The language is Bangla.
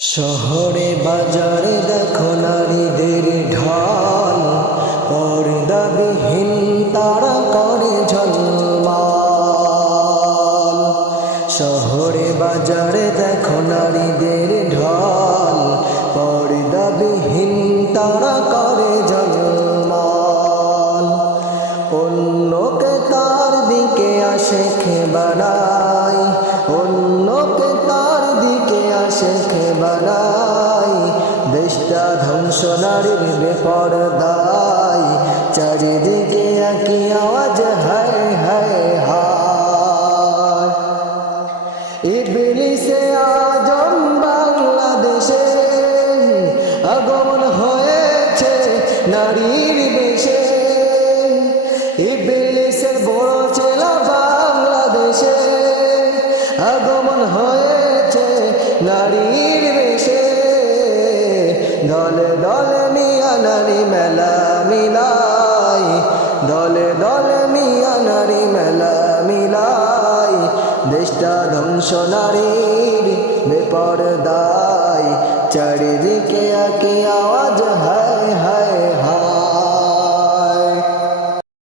শহরে বাজারে দেখো নারীদের ঢল, পর্দাবিহীন তারা করে ঝলমল। শহরে বাজারে দেখো নারীদের ঢল, পর্দাবিহীন তারা করে ঝলমল। অন্যকে তার দিকে আশিক বানায়, অন্যকে তার দিকে আশিক বানায়। দেশটা ধ্বংস নারীর বেপরদায়, চারিদিকে একই আওয়াজ হায় হায় হায়। ইবলিসে আজম বাংলাদেশে আগমন হয়েছে নারীর বেশে। ইবলিসের বড় চেলা বাংলাদেশে আগমন হয়েছে নারীর বেশে। দলে দলে মিয়া নারী মেলা মিলাই, দলে দলে মিয়া নারী মেলা মিলাই। দেশটা ধ্বংস নারীর বেপরদায়, চারিদিকে একই আওয়াজ হায় হায় হায়।